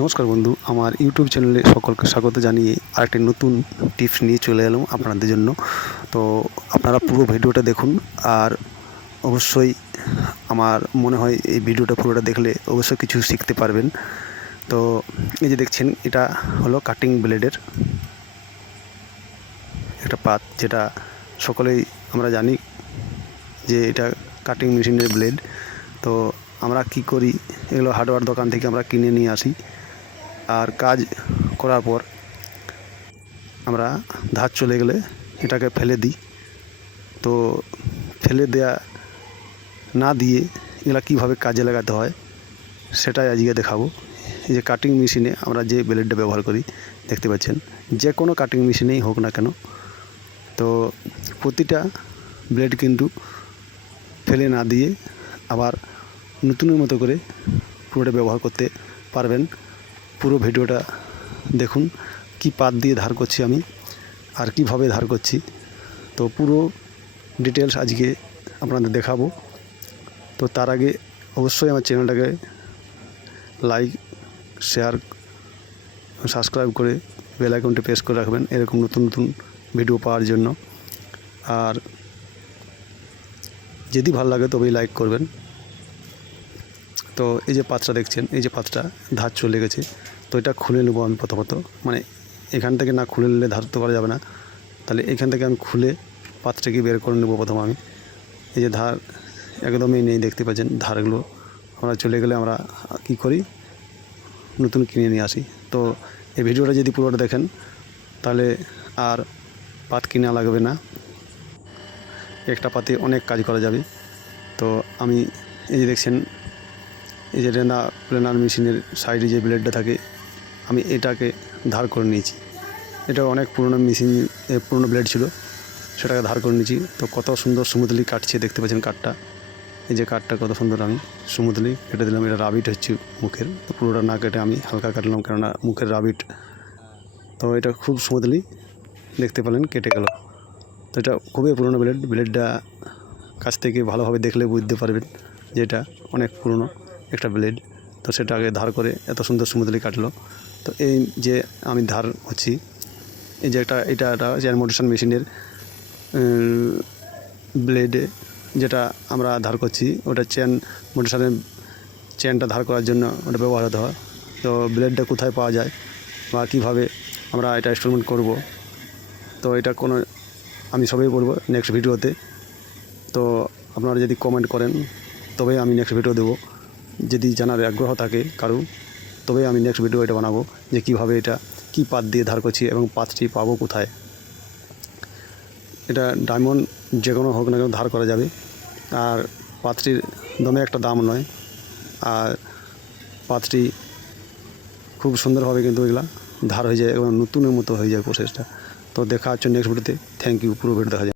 নমস্কার বন্ধু, আমার ইউটিউব চ্যানেলে সকলকে স্বাগত জানিয়ে আরেকটি নতুন টিপস নিয়ে চলে এলাম আপনাদের জন্য। তো আপনারা পুরো ভিডিওটা দেখুন, আর অবশ্যই আমার মনে হয় এই ভিডিওটা পুরোটা দেখলে অবশ্যই কিছু শিখতে পারবেন। তো এই যে দেখছেন, এটা হলো কাটিং ব্লেডের একটা পাত, যেটা সকলেই আমরা জানি যে এটা কাটিং মেশিনের ব্লেড। তো আমরা কি করি, এগুলো হার্ডওয়্যার দোকান থেকে আমরা কিনে নিয়ে আসি, আর কাজ করার পর আমরা ধার চলে গেলে এটাকে ফেলে দিই। তো ফেলে দেয়া না দিয়ে এগুলা কীভাবে কাজে লাগাতে হয় সেটাই আজকে দেখাবো। এই যে কাটিং মেশিনে আমরা যে ব্লেডটা ব্যবহার করি, দেখতে পাচ্ছেন, যে কোনো কাটিং মেশিনেই হোক না কেন, তো প্রতিটা ব্লেড কিন্তু ফেলে না দিয়ে আবার নতুনের মতো করে পুরোটা ব্যবহার করতে পারবেন। পুরো ভিডিওটা দেখুন, কি পাত দিয়ে ধার করছি আমি আর কিভাবে ধার করছি, তো পুরো ডিটেলস আজকে আপনাদের দেখাবো। তো তার আগে অবশ্যই আমার চ্যানেলটাকে লাইক, শেয়ার, সাবস্ক্রাইব করে বেল আইকনটি প্রেস করে রাখবেন এরকম নতুন নতুন ভিডিও পাওয়ার জন্য। আর যদি ভালো লাগে তবেই লাইক করবেন। তো এই যে পাতটা দেখছেন, এই যে পাতটা ধার চলে গেছে, তো এটা খুলে নেবো আমি প্রথমত। মানে এখান থেকে না খুলে নিলে ধারতে পারা যাবে না, তাহলে এখান থেকে আমি খুলে পাতটাকে বের করে নেবো প্রথম আমি। এই যে ধার একদমই নেই, দেখতে পাচ্ছেন ধারগুলো। আমরা চলে গেলে আমরা কি করি, নতুন কিনে নিয়ে আসি। তো এই ভিডিওটা যদি পুরোটা দেখেন তাহলে আর পাত কিনা লাগবে না, একটা পাতে অনেক কাজ করা যাবে। তো আমি এই যে দেখছেন, এই যে প্লেনার মেশিনের সাইডে যে ব্লেডটা থাকে, আমি এটাকে ধার করে নিয়েছি। এটা অনেক পুরনো মেশিন, পুরনো ব্লেড ছিল, সেটাকে ধার করে নিয়েছি। তো কত সুন্দর স্মুথলি কাটছে, দেখতে পাচ্ছেন কাটটা। এই যে কাটটা কত সুন্দর আমি স্মুথলি কেটে দিলাম। এটা রাবিট হচ্ছে মুখের, তো পুরোটা না কেটে আমি হালকা কাটলাম, কেননা মুখের রাবিট। তো এটা খুব স্মুথলি দেখতে পেলেন কেটে গেল। তো এটা খুবই পুরনো ব্লেডটা কাছ থেকে ভালোভাবে দেখলে বুঝতে পারবেন যে এটা অনেক পুরনো একটা ব্লেড। তো সেটা আগে ধার করে এত সুন্দর স্মুথলি কাটলো। তো এই যে আমি ধার হচ্ছি, এই যে এটা চেন মোটেশন মেশিনের ব্লেডে যেটা আমরা ধার করছি, ওটা চেন মোটেশনের চেনটা ধার করার জন্য ওটা ব্যবহার হতে হয়। তো ব্লেডটা কোথায় পাওয়া যায় বা কীভাবে আমরা এটা ইনস্টলমেন্ট করব, তো এটা আমি সবই বলবো নেক্সট ভিডিওতে। তো আপনারা যদি কমেন্ট করেন তবেই আমি নেক্সট ভিডিও দেবো। যদি জানার আগ্রহ থাকে কারো, তবেই আমি নেক্সট ভিডিও এটা বানাবো যে কীভাবে এটা কী পাত দিয়ে ধার করছি এবং পাতটি পাবো কোথায়। এটা ডায়মন্ড যে কোনো হোক না কেন ধার করা যাবে, আর পাতটির দমে একটা দাম নয়, আর পাতটি খুব সুন্দরভাবে কিন্তু এগুলা ধার হয়ে যায় এবং নতুনের মতো হয়ে যায় প্রসেসটা। তো দেখা হচ্ছে নেক্সট ভিডিওতে। Thank you. পুরো ভিডিও দেখা যায়।